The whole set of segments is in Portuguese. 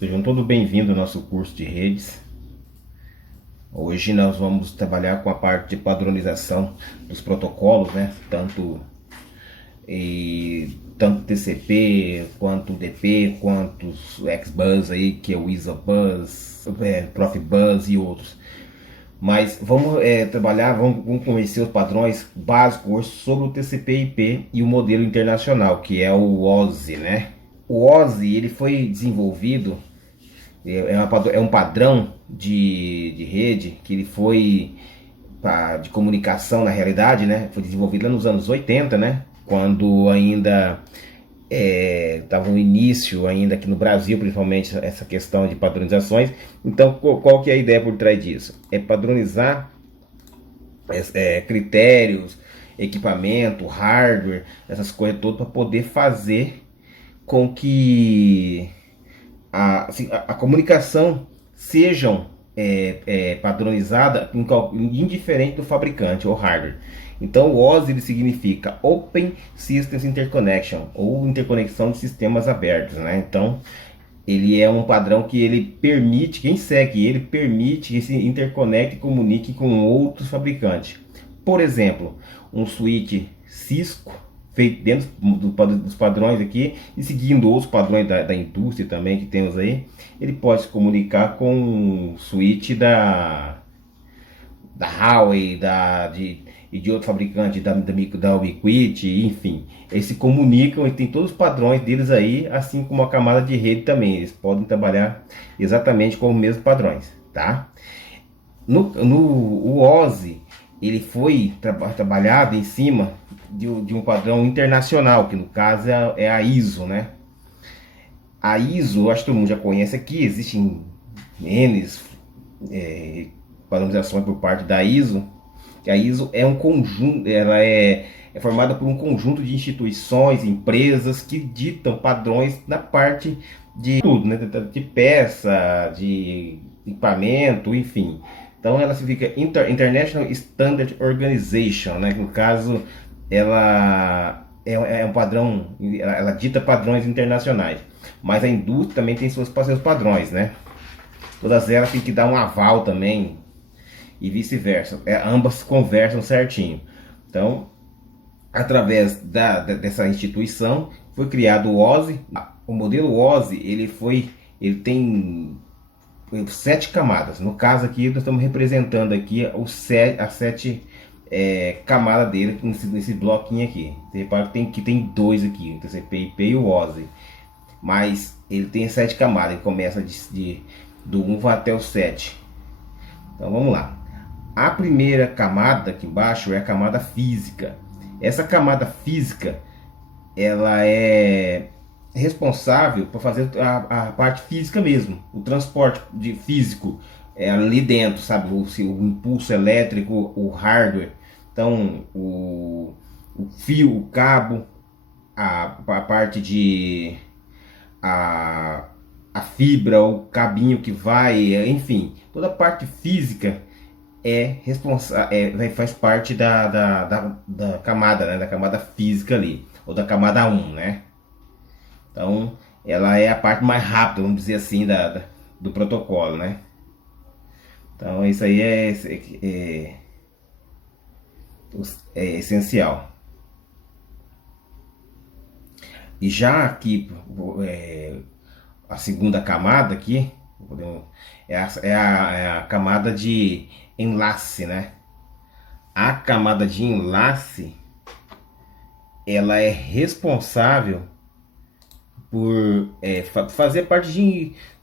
Sejam todos bem-vindos ao nosso curso de redes. Hoje nós vamos trabalhar com a parte de padronização dos protocolos, né? Tanto TCP, quanto DP, quanto o XBus aí, que é o ISABus, Profibus e outros. Mas vamos vamos conhecer os padrões básicos sobre o TCP/IP e o modelo internacional, que é o OSI, né? O OSI ele foi desenvolvido é um padrão de rede que ele foi de comunicação na realidade, né? Foi desenvolvido lá nos anos 80, né? Quando ainda estava no início, ainda aqui no Brasil, principalmente, essa questão de padronizações. Então, qual que é a ideia por trás disso? É padronizar critérios, equipamento, hardware, essas coisas todas para poder fazer com que a comunicação sejam padronizada indiferente do fabricante ou hardware. Então o OSI ele significa Open Systems Interconnection ou interconexão de sistemas abertos, né? Então ele é um padrão que ele permite, quem segue ele permite que se interconecte e comunique com outros fabricantes. Por exemplo, um switch Cisco feito dentro dos padrões aqui e seguindo outros padrões da indústria também que temos aí, ele pode se comunicar com o switch da Huawei, e de outro fabricante, da Ubiquiti, enfim. Eles se comunicam e tem todos os padrões deles aí, assim como a camada de rede também. Eles podem trabalhar exatamente com os mesmos padrões, tá? O OSI, ele foi trabalhado em cima de um padrão internacional, que no caso é a ISO, né? A ISO, acho que todo mundo já conhece aqui, existem N padronizações por parte da ISO. Que a ISO é um conjunto, ela é formada por um conjunto de instituições, empresas que ditam padrões na parte de tudo, né? De peça, de equipamento, enfim. Então ela significa International Standard Organization, né? No caso, ela é um padrão, ela dita padrões internacionais. Mas a indústria também tem seus padrões, né? Todas elas têm que dar um aval também e vice-versa. Ambas conversam certinho. Então, através dessa instituição, foi criado o OSI. O modelo OSI, ele tem 7 camadas. No caso aqui, nós estamos representando aqui as 7 camadas dele nesse bloquinho aqui. Você repara que tem 2 aqui, o TCP/IP e o OSI. Mas ele tem 7 camadas, ele começa do 1 até o 7. Então vamos lá. A primeira camada aqui embaixo é a camada física. Essa camada física, ela é responsável por fazer a parte física mesmo, o transporte físico ali dentro, sabe? O impulso elétrico, o hardware. Então, o fio, o cabo, a parte de a fibra, o cabinho que vai, enfim, toda a parte física faz parte da camada, né, da camada física ali, ou da camada 1, né? Então, ela é a parte mais rápida, vamos dizer assim, do protocolo, né? Então, isso aí é essencial. E já aqui, a segunda camada aqui, é a camada de enlace, né? A camada de enlace, ela é responsável por fazer parte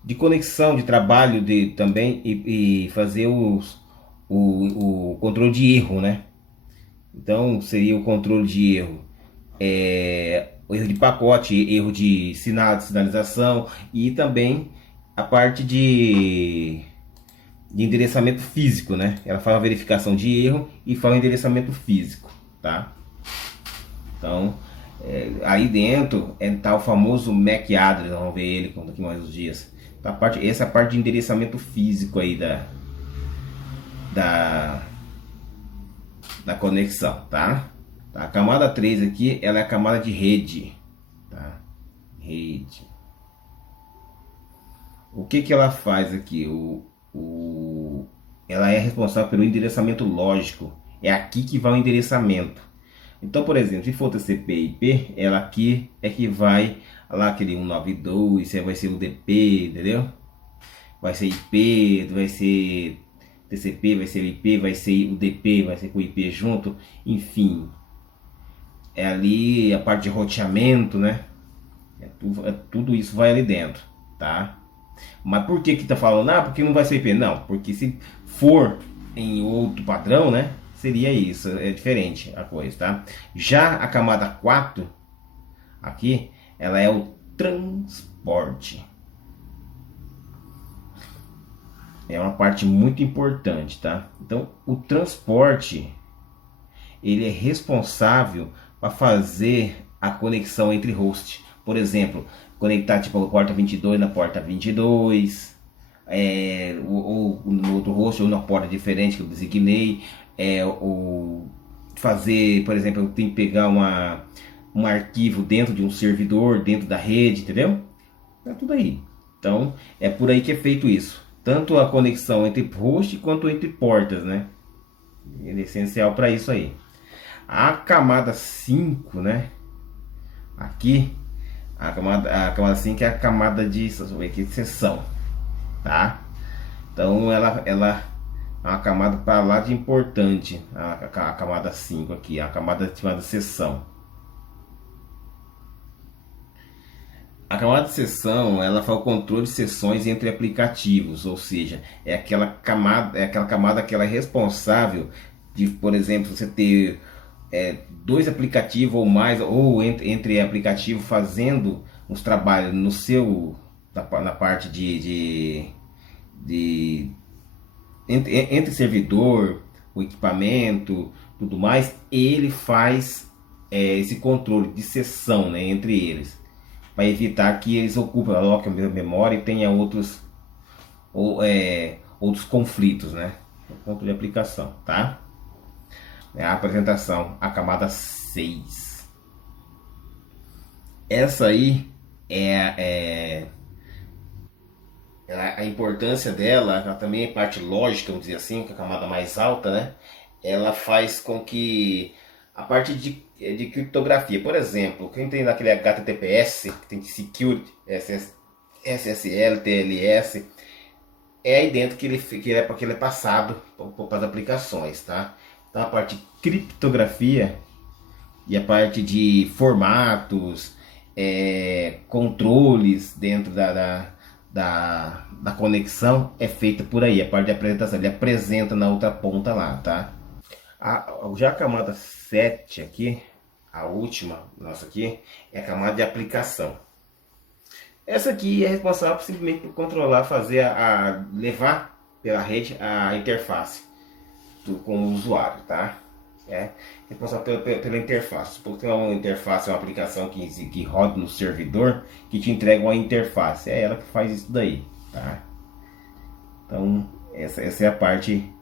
de conexão, de trabalho também e fazer o controle de erro, né? Então seria o controle de erro, o erro de pacote, erro de sinalização e também a parte de endereçamento físico, né? Ela faz a verificação de erro e faz o endereçamento físico, tá? Então, aí dentro tá o famoso MAC address, vamos ver ele daqui mais uns dias. Tá essa é a parte de endereçamento físico aí da conexão, tá? A camada 3 aqui, ela é a camada de rede, tá? Rede. O que que ela faz aqui? Ela é responsável pelo endereçamento lógico. É aqui que vai o endereçamento. Então, por exemplo, se for TCP/IP, ela aqui é que vai lá aquele 192, vai ser o DP, entendeu? Vai ser IP, vai ser TCP, vai ser IP, vai ser o DP, vai ser com o IP junto, enfim. É ali a parte de roteamento, né? Tudo isso vai ali dentro, tá? Mas por que que tá falando? Ah, porque não vai ser IP? Não, porque se for em outro padrão, né? Seria isso, é diferente a coisa, tá? Já a camada 4 aqui, ela é o transporte. É uma parte muito importante, tá? Então, o transporte, ele é responsável para fazer a conexão entre hosts. Por exemplo, conectar tipo a porta 22 na porta 22, ou no outro host ou na porta diferente que eu designei, ou fazer, por exemplo, eu tenho que pegar um arquivo dentro de um servidor, dentro da rede, entendeu? Tá tudo aí. Então, é por aí que é feito isso. Tanto a conexão entre host quanto entre portas, né? Ele é essencial para isso aí. A camada 5, né? Aqui, a camada 5 é a camada de sessão, tá? Então, ela é uma camada para lá de importante. A camada 5 aqui, a camada chamada sessão. A camada de sessão, ela faz o controle de sessões entre aplicativos, ou seja, é aquela camada que ela é responsável de, por exemplo, você ter dois aplicativos ou mais, ou entre aplicativos fazendo uns trabalhos no seu na parte de entre servidor, o equipamento, tudo mais, ele faz esse controle de sessão, né, entre eles, para evitar que eles aloquem a memória e tenha outros conflitos, né? Ponto de aplicação, tá? A apresentação, a camada 6. Essa aí a importância dela, ela também é parte lógica, vamos dizer assim, que é a camada mais alta, né? Ela faz com que a parte de criptografia, por exemplo, quem tem naquele HTTPS, que tem Security, SSL, TLS, é aí dentro que ele é passado para as aplicações, tá? Então a parte de criptografia e a parte de formatos, controles dentro da conexão é feita por aí. A parte de apresentação, ele apresenta na outra ponta lá, tá? Já a camada 7 aqui, a última nossa aqui, é a camada de aplicação. Essa aqui é responsável simplesmente por controlar, levar pela rede a interface com o usuário, tá? É responsável pela interface. Porque tem uma interface, uma aplicação que roda no servidor que te entrega uma interface. É ela que faz isso daí, tá? Então, essa é a parte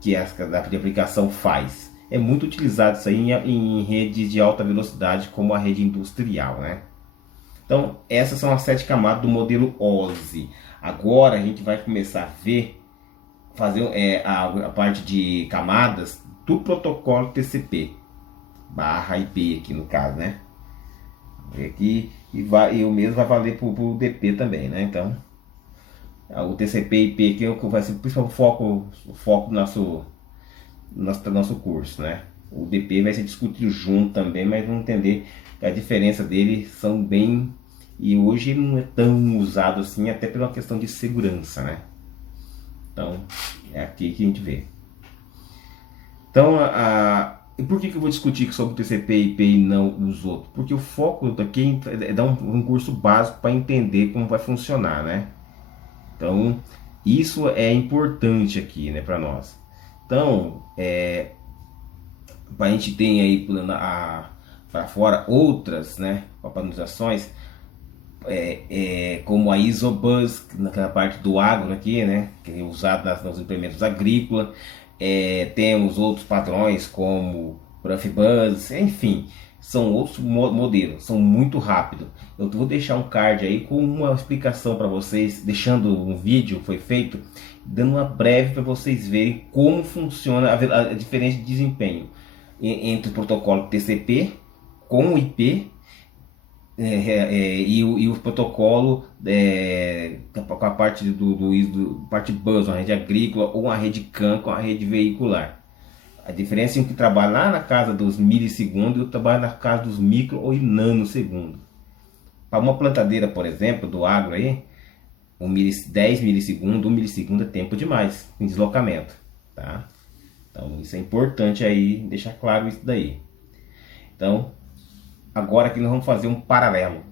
que a de aplicação faz. É muito utilizado isso aí em redes de alta velocidade, como a rede industrial, né? Então, essas são as 7 camadas do modelo OSI. Agora a gente vai começar a fazer a parte de camadas do protocolo TCP barra IP aqui no caso, né? Aqui, e o mesmo vai valer para o DP também, né? Então, o TCP/IP aqui vai ser o principal foco do nosso curso, né? O DP vai ser discutido junto também, mas vamos entender que a diferença dele são bem... E hoje ele não é tão usado assim, até pela questão de segurança, né? Então, é aqui que a gente vê. Então, e por que eu vou discutir sobre o TCP/IP e não os outros? Porque o foco daqui é dar um curso básico para entender como vai funcionar, né? Então, isso é importante aqui, né, para nós. Então, a gente tem aí para fora outras, né, padronizações, como a Isobus, naquela parte do agro aqui, né, que é usado nos implementos agrícolas. Temos outros padrões como Profibus, enfim, são outros modelos, são muito rápidos. Eu vou deixar um card aí com uma explicação para vocês, deixando um vídeo foi feito, dando uma breve para vocês verem como funciona a diferença de desempenho entre o protocolo TCP com o IP e o protocolo com a parte parte bus, uma rede agrícola ou uma rede CAN com a rede veicular. A diferença é um que trabalha lá na casa dos milissegundos e o trabalha na casa dos micro ou nanosegundos. Para uma plantadeira, por exemplo, do agro aí, 10 milissegundos, 1 milissegundo é tempo demais em deslocamento, tá? Então isso é importante aí, deixar claro isso daí. Então, agora aqui nós vamos fazer um paralelo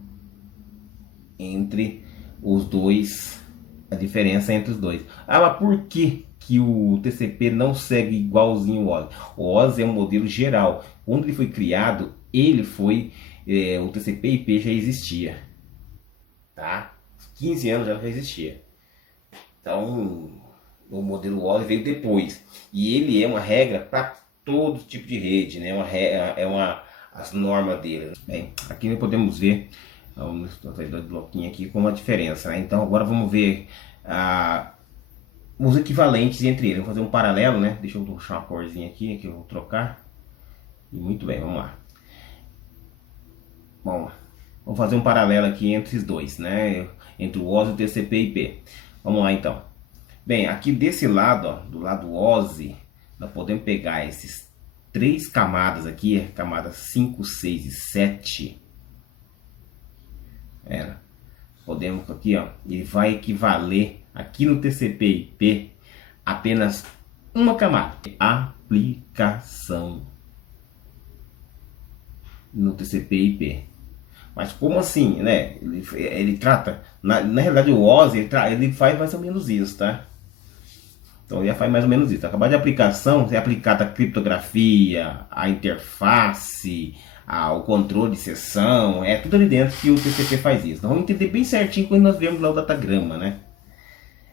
entre os dois, a diferença entre os dois. Ah, mas por que o TCP não segue igualzinho o OSI? O OSI é um modelo geral. Quando ele foi criado, o TCP/IP já existia, tá? 15 anos já existia. Então, o modelo OSI veio depois. E ele é uma regra para todo tipo de rede, né? As normas dele. Bem, aqui nós podemos ver dois bloquinhos aqui com uma diferença, né? Então agora vamos ver os equivalentes entre eles. Vou fazer um paralelo, né? Deixa eu puxar uma corzinha aqui que eu vou trocar. E muito bem, vamos lá. Bom, vamos fazer um paralelo aqui entre os dois, né? Entre o OSI e o TCP/IP. Vamos lá então. Bem, aqui desse lado, ó, do lado OSI, nós podemos pegar esses 3 camadas aqui, camadas 5, 6 e 7. Podemos aqui, ó, ele vai equivaler aqui no TCP/IP apenas uma camada. Aplicação no TCP/IP. Mas como assim, né? Ele trata, na realidade o OSI ele faz mais ou menos isso, tá? Então já faz mais ou menos isso. A camada de aplicação é aplicada a criptografia, a interface, o controle de sessão, é tudo ali dentro que o TCP faz isso. Nós vamos entender bem certinho quando nós vemos lá o datagrama, né?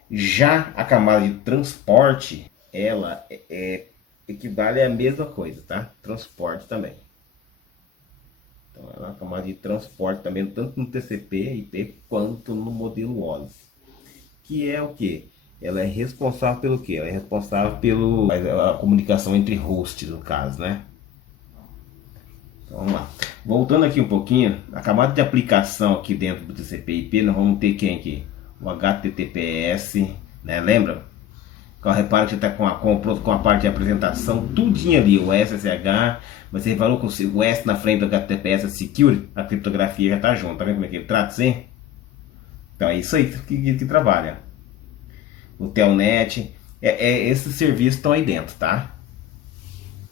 Já a camada de transporte, ela equivale à mesma coisa, tá? Transporte também. Então ela é uma camada de transporte também, tanto no TCP/IP quanto no modelo OSI. Que é o que? Ela é responsável pelo quê? Ela é responsável pela comunicação entre hosts, no caso, né? Então, vamos lá. Voltando aqui um pouquinho, a camada de aplicação aqui dentro do TCP/IP, nós vamos ter quem aqui? O HTTPS, né? Lembra? Repara que está com a parte de apresentação, tudinho ali, o SSH, mas você reparou que o S na frente do HTTPS Security, a criptografia já está junto, tá vendo como é que ele trata assim? Então é isso aí que trabalha. O Telnet, esses serviços estão aí dentro, tá?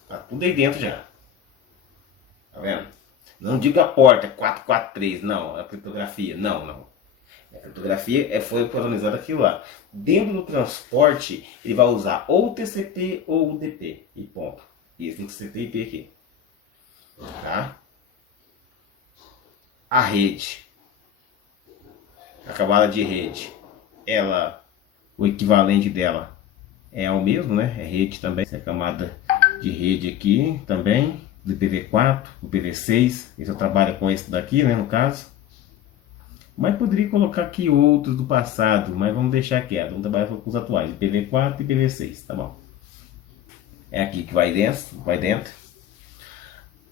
Tá tudo aí dentro já. Tá vendo? Não diga a porta 443, não, a criptografia, não. A criptografia foi padronizada aquilo lá. Dentro do transporte, ele vai usar ou o TCP ou o DP. E ponto. E esse TCP/IP aqui. Tá? A rede. A camada de rede. O equivalente dela é o mesmo, né? É rede também. Essa é a camada de rede aqui também. Do IPv4, do IPv6. Esse eu trabalho com esse daqui, né? No caso. Mas poderia colocar aqui outros do passado, mas vamos deixar quieto. Vamos trabalhar com os atuais, IPv4 e IPv6, tá bom? É aqui que vai dentro.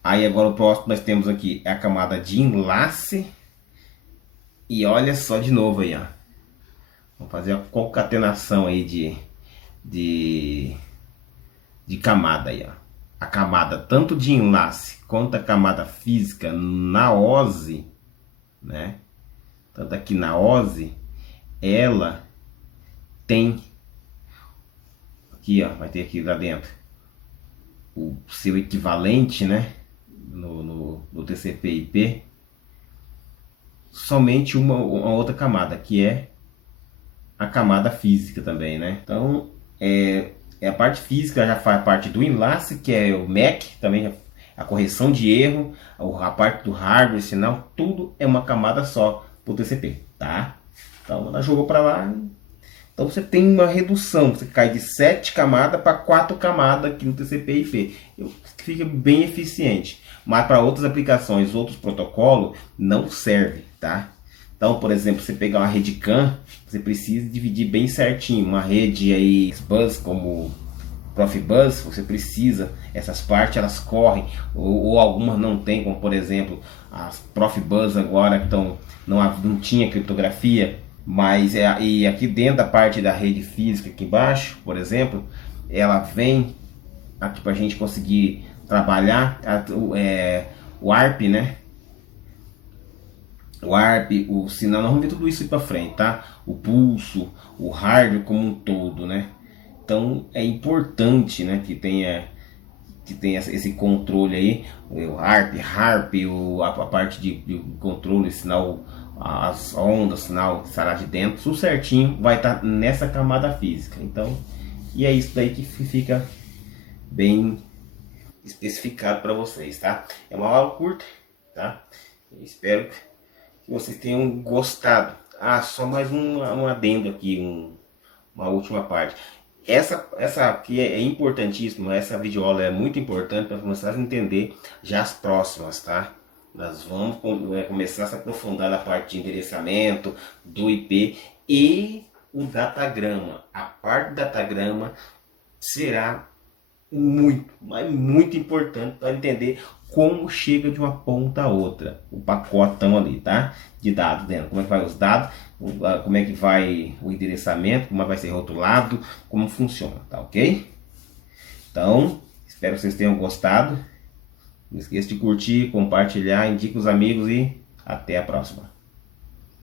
Aí agora o próximo nós temos aqui a camada de enlace. E olha só de novo aí, ó. Vamos fazer a concatenação aí de camada aí, ó. A camada tanto de enlace quanto a camada física na OSI, né? Tanto aqui na OSI, ela tem aqui, ó, vai ter aqui lá dentro o seu equivalente, né, no TCP/IP, somente uma outra camada, que é a camada física também, né? Então, a parte física já faz parte do enlace, que é o MAC, também a correção de erro, a parte do hardware, sinal, tudo é uma camada só pro TCP, tá? Então ela jogou para lá. Então você tem uma redução, você cai de 7 camadas para 4 camadas aqui no TCP/IP. Fica bem eficiente. mas para outras aplicações, outros protocolos, não serve, tá? Então, por exemplo, você pegar uma rede CAN, você precisa dividir bem certinho. Uma rede aí bus como Profibus, você precisa, essas partes elas correm, ou algumas não tem, como por exemplo, as Profibus agora que estão, não tinha criptografia, mas e aqui dentro da parte da rede física, aqui embaixo, por exemplo, ela vem aqui para a gente conseguir trabalhar o ARP, né? O ARP, o sinal, nós vamos ver tudo isso aí para frente, tá? O pulso, o hardware como um todo, né? Então é importante, né, que tenha esse controle aí, o harp, a parte de controle, sinal, as ondas, sinal que sai lá de dentro, tudo certinho vai estar nessa camada física. Então, e é isso daí que fica bem especificado para vocês, tá? É uma aula curta, tá? Eu espero que vocês tenham gostado. Ah, só mais um adendo aqui, uma última parte. Essa aqui é importantíssima, essa videoaula é muito importante para começar a entender já as próximas, tá? Nós vamos começar a se aprofundar na parte de endereçamento, do IP e o datagrama. A parte do datagrama será muito, mas muito importante para entender como chega de uma ponta a outra, o pacotão ali, tá? De dados dentro, como é que vai os dados, como é que vai o endereçamento, como vai ser rotulado, como funciona, tá ok? Então, espero que vocês tenham gostado. Não esqueça de curtir, compartilhar, indique os amigos e até a próxima.